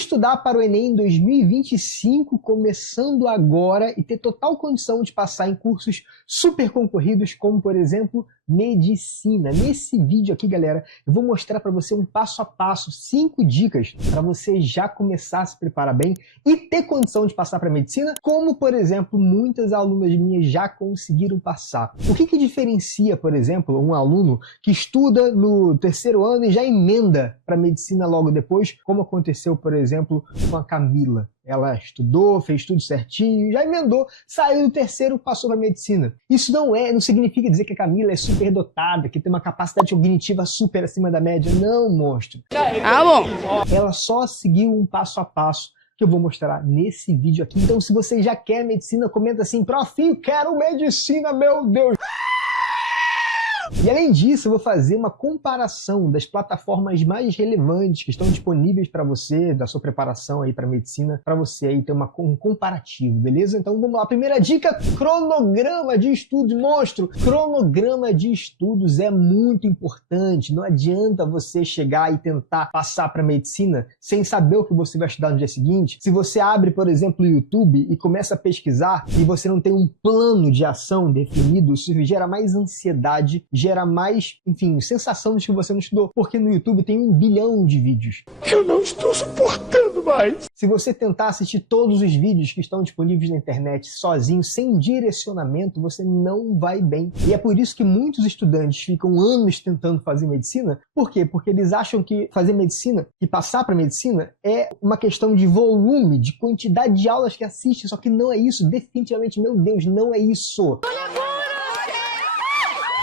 estudar para o Enem 2025, começando agora, e ter total condição de passar em cursos super concorridos, como, por exemplo, medicina. Nesse vídeo aqui, galera, eu vou mostrar para você um passo a passo, 5 dicas para você já começar a se preparar bem e ter condição de passar para medicina, como, por exemplo, muitas alunas minhas já conseguiram passar. O que diferencia, por exemplo, um aluno que estuda no terceiro ano e já emenda para medicina logo depois, como aconteceu, por exemplo, com a Camila? Ela estudou, fez tudo certinho, já emendou, saiu do terceiro, passou para medicina. Isso não significa dizer que a Camila é superdotada, que tem uma capacidade cognitiva super acima da média. Não, monstro. Ah, bom. Ela só seguiu um passo a passo que eu vou mostrar nesse vídeo aqui. Então, se você já quer medicina, comenta assim: profinho, quero medicina, meu Deus! E além disso, eu vou fazer uma comparação das plataformas mais relevantes que estão disponíveis para você, da sua preparação aí para medicina, para você aí ter um comparativo, beleza? Então vamos lá, primeira dica: cronograma de estudos, monstro! Cronograma de estudos é muito importante. Não adianta você chegar e tentar passar para medicina sem saber o que você vai estudar no dia seguinte. Se você abre, por exemplo, o YouTube e começa a pesquisar e você não tem um plano de ação definido, isso gera mais ansiedade, gera mais, enfim, sensação de que você não estudou, porque no YouTube tem 1 bilhão de vídeos. Eu não estou suportando mais! Se você tentar assistir todos os vídeos que estão disponíveis na internet sozinho, sem direcionamento, você não vai bem. E é por isso que muitos estudantes ficam anos tentando fazer medicina. Por quê? Porque eles acham que fazer medicina e passar para medicina é uma questão de volume, de quantidade de aulas que assiste, só que não é isso, definitivamente, meu Deus, não é isso.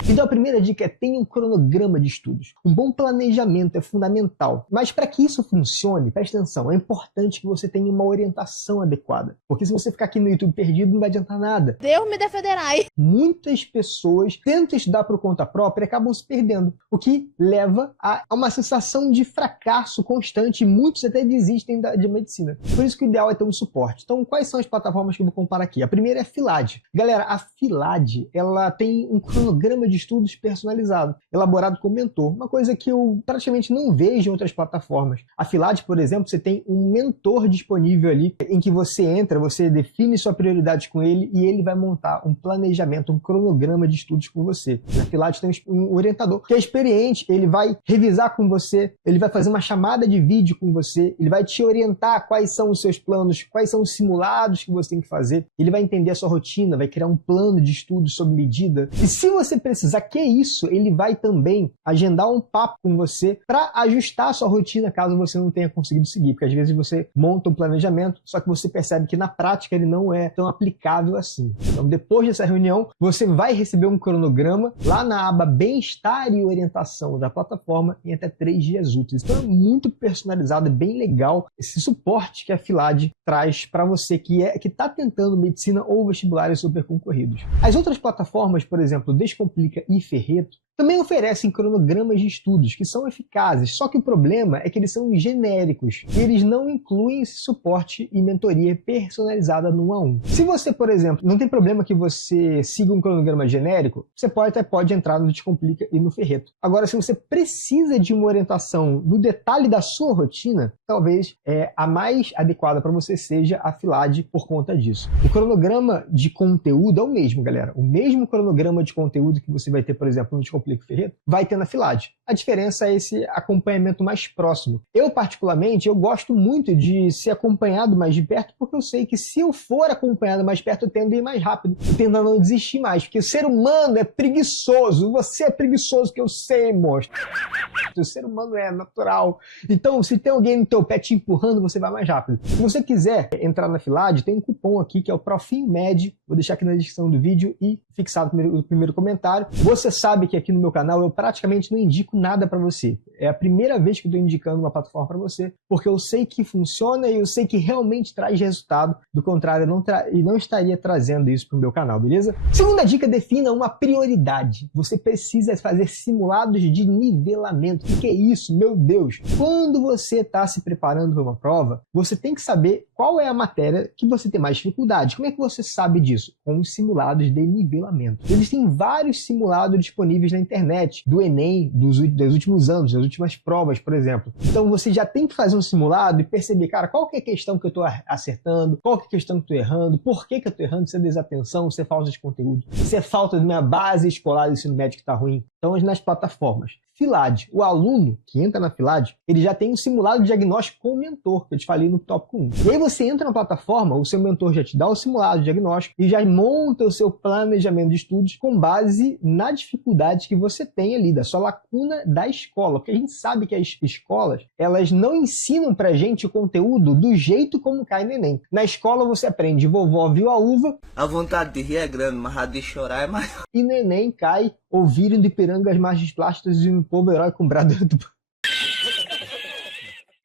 Então a primeira dica é: tenha um cronograma de estudos. Um bom planejamento é fundamental. Mas para que isso funcione, preste atenção, é importante que você tenha uma orientação adequada. Porque se você ficar aqui no YouTube perdido, não vai adiantar nada. Deus me defenderai. Muitas pessoas tentam estudar por conta própria e acabam se perdendo, o que leva a uma sensação de fracasso constante, e muitos até desistem de medicina. Por isso que o ideal é ter um suporte. Então, quais são as plataformas que eu vou comparar aqui? A primeira é a Filad. Galera, a Filad, ela tem um cronograma de estudos personalizado, elaborado com mentor, uma coisa que eu praticamente não vejo em outras plataformas. A Filad, por exemplo, você tem um mentor disponível ali, em que você entra, você define sua prioridade com ele e ele vai montar um planejamento, um cronograma de estudos com você. Na Filad tem um orientador que é experiente, ele vai revisar com você, ele vai fazer uma chamada de vídeo com você, ele vai te orientar quais são os seus planos, quais são os simulados que você tem que fazer, ele vai entender a sua rotina, vai criar um plano de estudos sob medida. E se você precisar, que isso, ele vai também agendar um papo com você para ajustar a sua rotina caso você não tenha conseguido seguir, porque às vezes você monta um planejamento, só que você percebe que na prática ele não é tão aplicável assim. Então, depois dessa reunião, você vai receber um cronograma lá na aba Bem-Estar e Orientação da plataforma em até 3 dias úteis. Então é muito personalizado, é bem legal esse suporte que a Filad traz para você que está tentando medicina ou vestibulares super concorridos. As outras plataformas, por exemplo, Descomplica e Ferreto, também oferecem cronogramas de estudos que são eficazes, só que o problema é que eles são genéricos e eles não incluem esse suporte e mentoria personalizada no 1 a 1. Se você, por exemplo, não tem problema que você siga um cronograma genérico, você pode entrar no Descomplica e no Ferreto. Agora, se você precisa de uma orientação no detalhe da sua rotina, talvez a mais adequada para você seja a Filad por conta disso. O cronograma de conteúdo é o mesmo, galera. O mesmo cronograma de conteúdo que você vai ter, por exemplo, no Descomplica Ferreto, vai ter na Filad. A diferença é esse acompanhamento mais próximo. Eu, particularmente, eu gosto muito de ser acompanhado mais de perto, porque eu sei que se eu for acompanhado mais perto, eu tendo a ir mais rápido, eu tendo a não desistir mais, porque o ser humano é preguiçoso. Você é preguiçoso, que eu sei, monstro. O ser humano é natural. Então, se tem alguém no teu pé te empurrando, você vai mais rápido. Se você quiser entrar na Filad, tem um cupom aqui que é o PROFINMED. Vou deixar aqui na descrição do vídeo e fixado no primeiro comentário. Você sabe que aqui no meu canal eu praticamente não indico nada para você. É a primeira vez que eu estou indicando uma plataforma para você, porque eu sei que funciona e eu sei que realmente traz resultado. Do contrário, eu não estaria trazendo isso para o meu canal, beleza? Segunda dica: defina uma prioridade. Você precisa fazer simulados de nivelamento. O que é isso? Meu Deus! Quando você está se preparando para uma prova, você tem que saber qual é a matéria que você tem mais dificuldade. Como é que você sabe disso? Com os simulados de nivelamento. isolamento. Existem vários simulados disponíveis na internet, do Enem, dos últimos anos, das últimas provas, por exemplo. Então você já tem que fazer um simulado e perceber, cara, qual que é a questão que eu estou acertando, qual que é a questão que eu estou errando, por que eu estou errando, se é desatenção, se é falta de conteúdo, se é falta da minha base escolar do ensino médio que está ruim. Então, nas plataformas. Filad, o aluno que entra na Filad, ele já tem um simulado de diagnóstico com o mentor, que eu te falei no tópico 1. E aí você entra na plataforma, o seu mentor já te dá o simulado de diagnóstico e já monta o seu planejamento de estudos com base na dificuldade que você tem ali, da sua lacuna da escola. Porque a gente sabe que as escolas, elas não ensinam pra gente o conteúdo do jeito como cai no Enem. Na escola você aprende, vovó viu a uva. A vontade de rir é grande, mas a de chorar é maior. E no Enem cai, ouviram de Ipiranga as margens plásticas de um povo herói com brado do...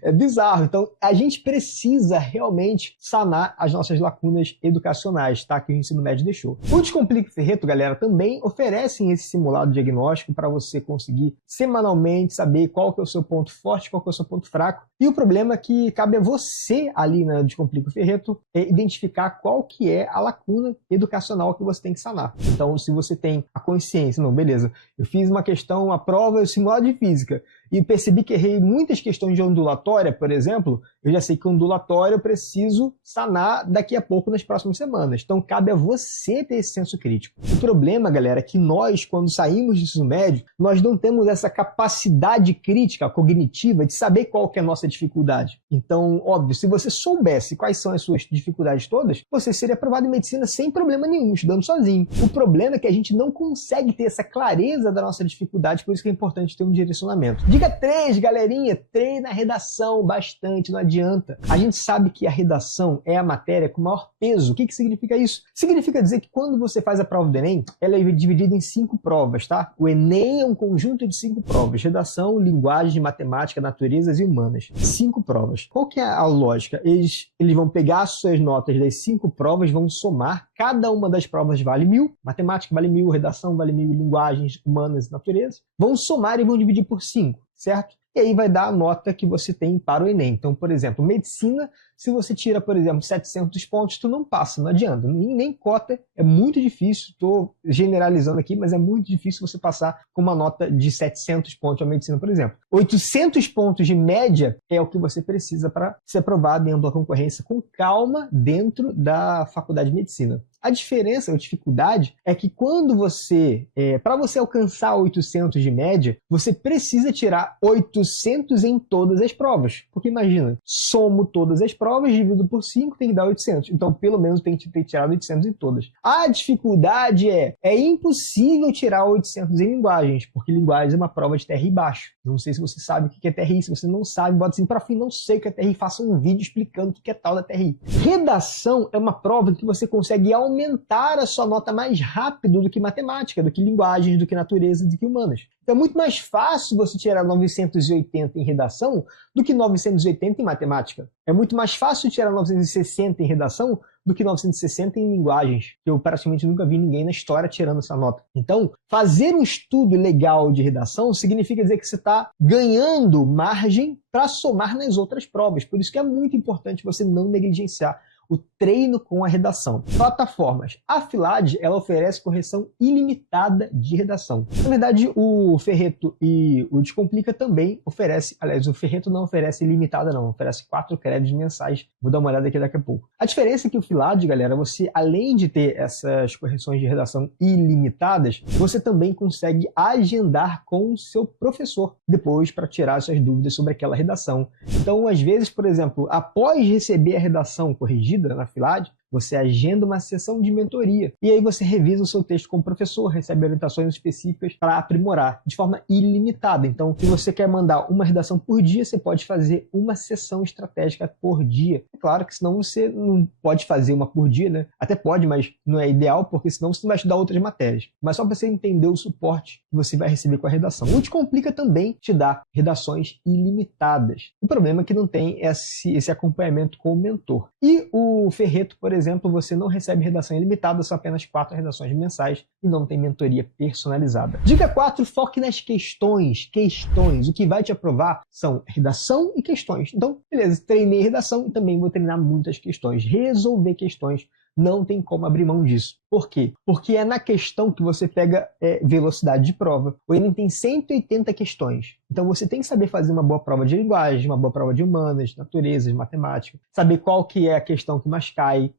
É bizarro. Então, a gente precisa realmente sanar as nossas lacunas educacionais, tá? Que o ensino médio deixou. O Descomplica o Ferreto, galera, também oferecem esse simulado diagnóstico para você conseguir semanalmente saber qual que é o seu ponto forte, qual que é o seu ponto fraco. E o problema é que cabe a você ali na Descomplica o Ferreto identificar qual que é a lacuna educacional que você tem que sanar. Então, se você tem a consciência, não, beleza, eu fiz uma questão, uma prova, simulado de física, e percebi que errei muitas questões de ondulatória, por exemplo, eu já sei que ondulatória eu preciso sanar daqui a pouco nas próximas semanas. Então cabe a você ter esse senso crítico. O problema, galera, é que nós, quando saímos do ensino médio, nós não temos essa capacidade crítica, cognitiva, de saber qual que é a nossa dificuldade. Então, óbvio, se você soubesse quais são as suas dificuldades todas, você seria aprovado em medicina sem problema nenhum, estudando sozinho. O problema é que a gente não consegue ter essa clareza da nossa dificuldade, por isso que é importante ter um direcionamento. Dica 3, galerinha, treina a redação bastante, não adianta. A gente sabe que a redação é a matéria com maior peso. O que significa isso? Significa dizer que quando você faz a prova do Enem, ela é dividida em 5 provas, tá? O Enem é um conjunto de 5 provas. Redação, linguagem, matemática, naturezas e humanas. 5 provas. Qual que é a lógica? Eles vão pegar as suas notas das 5 provas, vão somar. Cada uma das provas vale 1.000. Matemática vale 1.000, redação vale 1.000, linguagens, humanas e naturezas. Vão somar e vão dividir por 5. Certo? E aí vai dar a nota que você tem para o Enem. Então, por exemplo, medicina, se você tira, por exemplo, 700 pontos, tu não passa, não adianta. Nem cota, é muito difícil, estou generalizando aqui, mas é muito difícil você passar com uma nota de 700 pontos a medicina, por exemplo. 800 pontos de média é o que você precisa para ser aprovado em ampla concorrência com calma dentro da faculdade de medicina. A diferença, a dificuldade, é que quando você, para você alcançar 800 de média, você precisa tirar 800 em todas as provas. Porque imagina, somo todas as provas, divido por 5, tem que dar 800. Então, pelo menos tem que ter tirado 800 em todas. A dificuldade é impossível tirar 800 em linguagens, porque linguagens é uma prova de TRI baixo. Não sei se você sabe o que é TRI. Se você não sabe, bota assim, prof, não sei o que é TRI, faça um vídeo explicando o que é tal da TRI. Redação é uma prova que você consegue aumentar a sua nota mais rápido do que matemática, do que linguagens, do que natureza, do que humanas. Então é muito mais fácil você tirar 980 em redação do que 980 em matemática. É muito mais fácil tirar 960 em redação do que 960 em linguagens. Eu praticamente nunca vi ninguém na história tirando essa nota. Então, fazer um estudo legal de redação significa dizer que você está ganhando margem para somar nas outras provas. Por isso que é muito importante você não negligenciar o treino com a redação. Plataformas. A Filad, ela oferece correção ilimitada de redação. Na verdade, o Ferreto e o Descomplica também oferece, aliás, o Ferreto não oferece ilimitada não, oferece 4 créditos mensais. Vou dar uma olhada aqui daqui a pouco. A diferença é que o Filad, galera, você, além de ter essas correções de redação ilimitadas, você também consegue agendar com o seu professor depois para tirar suas dúvidas sobre aquela redação. Então, às vezes, por exemplo, após receber a redação corrigida na Filad, você agenda uma sessão de mentoria e aí você revisa o seu texto com o professor, recebe orientações específicas para aprimorar de forma ilimitada. Então, se você quer mandar uma redação por dia, você pode fazer uma sessão estratégica por dia. É claro que senão você não pode fazer uma por dia, né? Até pode, mas não é ideal, porque senão você não vai estudar outras matérias. Mas só para você entender o suporte que você vai receber com a redação. O Descomplica também te dá redações ilimitadas. O problema é que não tem esse acompanhamento com o mentor. E o Ferreto, por exemplo, você não recebe redação ilimitada, são apenas 4 redações mensais e não tem mentoria personalizada. Dica 4, foque nas questões. Questões. O que vai te aprovar são redação e questões. Então, beleza, treinei redação e também vou treinar muitas questões. Resolver questões não tem como abrir mão disso. Por quê? Porque é na questão que você pega velocidade de prova. O Enem tem 180 questões. Então você tem que saber fazer uma boa prova de linguagem, uma boa prova de humanas, de natureza, de matemática, saber qual que é a questão que mais cai,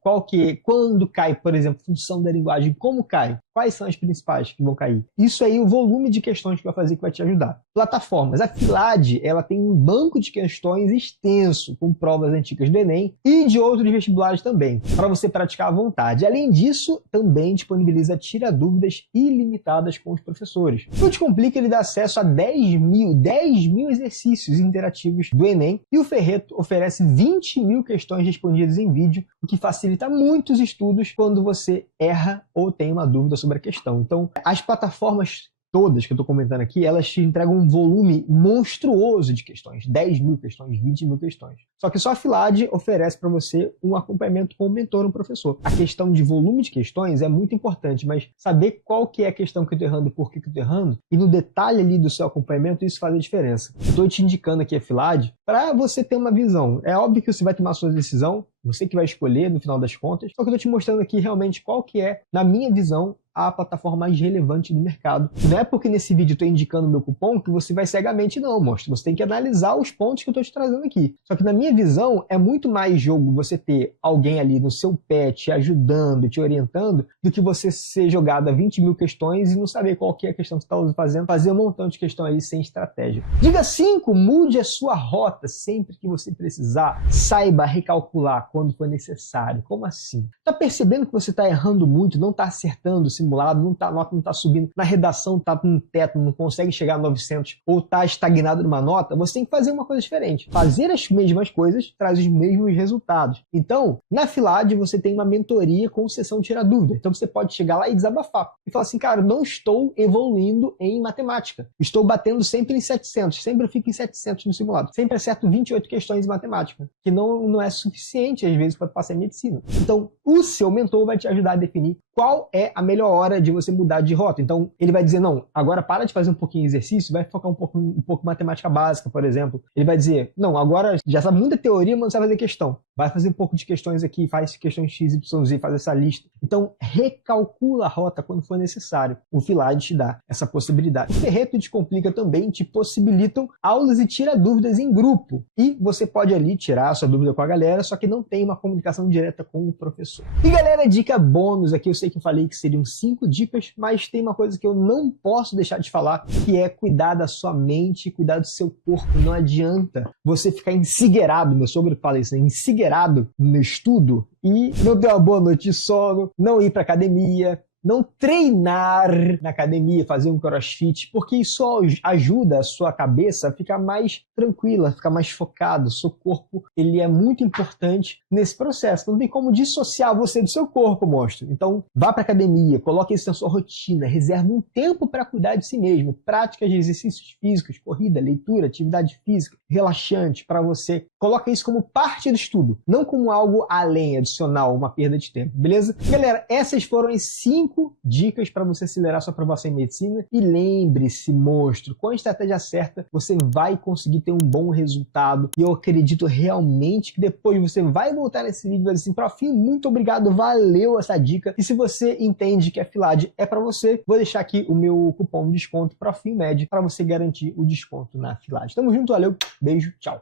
quando cai, por exemplo, função da linguagem, como cai, quais são as principais que vão cair. Isso aí, o volume de questões que vai fazer que vai te ajudar. Plataformas. A Filad, ela tem um banco de questões extenso, com provas antigas do Enem e de outros vestibulares também, para você praticar à vontade. Além disso, também disponibiliza tira-dúvidas ilimitadas com os professores. O Descomplica, ele dá acesso a 10 mil exercícios interativos do Enem, e o Ferreto oferece 20 mil questões respondidas em vídeo, o que facilita muito os estudos quando você erra ou tem uma dúvida sobre a questão. Então, as plataformas todas que eu estou comentando aqui, elas te entregam um volume monstruoso de questões. 10 mil questões, 20 mil questões. Só que só a Filad oferece para você um acompanhamento com um mentor, um professor. A questão de volume de questões é muito importante, mas saber qual que é a questão que eu estou errando e por que eu estou errando, e no detalhe ali do seu acompanhamento, isso faz a diferença. Estou te indicando aqui a Filad para você ter uma visão. É óbvio que você vai tomar a sua decisão, você que vai escolher no final das contas, só que eu estou te mostrando aqui realmente qual que é, na minha visão, a plataforma mais relevante do mercado. Não é porque nesse vídeo eu estou indicando o meu cupom que você vai cegamente não, monstro. Você tem que analisar os pontos que eu estou te trazendo aqui. Só que na minha visão, é muito mais jogo você ter alguém ali no seu pé te ajudando, te orientando, do que você ser jogado a 20 mil questões e não saber qual que é a questão que você está fazendo, fazer um montão de questão aí sem estratégia. Dica 5, mude a sua rota sempre que você precisar. Saiba recalcular quando for necessário. Como assim? Tá percebendo que você está errando muito, não está acertando simulado, a nota não está subindo, na redação está no teto, não consegue chegar a 900 ou está estagnado numa nota? Você tem que fazer uma coisa diferente. Fazer as mesmas coisas traz os mesmos resultados. Então, na Filad você tem uma mentoria com sessão de tirar dúvida. Então você pode chegar lá e desabafar. E falar assim, cara, não estou evoluindo em matemática. Estou batendo sempre em 700. Sempre eu fico em 700 no simulado. Sempre acerto 28 questões em matemática. Que não é suficiente, às vezes, para passar em medicina. Então, o seu mentor vai te ajudar a definir qual é a melhor hora de você mudar de rota. Então, ele vai dizer, não, agora para de fazer um pouquinho de exercício, vai focar um pouco em matemática básica, por exemplo. Ele vai dizer, não, agora já sabe muita teoria, mas não sabe fazer questão. Vai fazer um pouco de questões aqui, faz questões X, Y, Z, faz essa lista. Então, recalcula a rota quando for necessário. O Filad te dá essa possibilidade. O Ferreto e Descomplica também te possibilitam aulas e tira dúvidas em grupo. E você pode ali tirar a sua dúvida com a galera, só que não tem uma comunicação direta com o professor. E galera, dica bônus aqui, eu sei que eu falei que seriam 5 dicas, mas tem uma coisa que eu não posso deixar de falar, que é cuidar da sua mente, cuidar do seu corpo. Não adianta você ficar ensigueirado, meu sogro fala isso, né? Ensigueirado no estudo e não ter uma boa noite de sono, não ir para academia, não treinar na academia, fazer um crossfit, porque isso ajuda a sua cabeça a ficar mais tranquila, a ficar mais focado. O seu corpo, ele é muito importante nesse processo. Não tem como dissociar você do seu corpo, monstro. Então, vá para academia, coloque isso na sua rotina, reserve um tempo para cuidar de si mesmo. Práticas de exercícios físicos, corrida, leitura, atividade física, relaxante para você. Coloque isso como parte do estudo, não como algo além, adicional, uma perda de tempo, beleza? Galera, essas foram as 5 dicas para você acelerar sua aprovação em medicina. E lembre-se, monstro, com a estratégia certa, você vai conseguir ter um bom resultado. E eu acredito realmente que depois você vai voltar nesse vídeo e vai dizer assim, prof, muito obrigado, valeu essa dica. E se você entende que a Filad é para você, vou deixar aqui o meu cupom de desconto PROFIMED para você garantir o desconto na Filad. Tamo junto, valeu, beijo, tchau.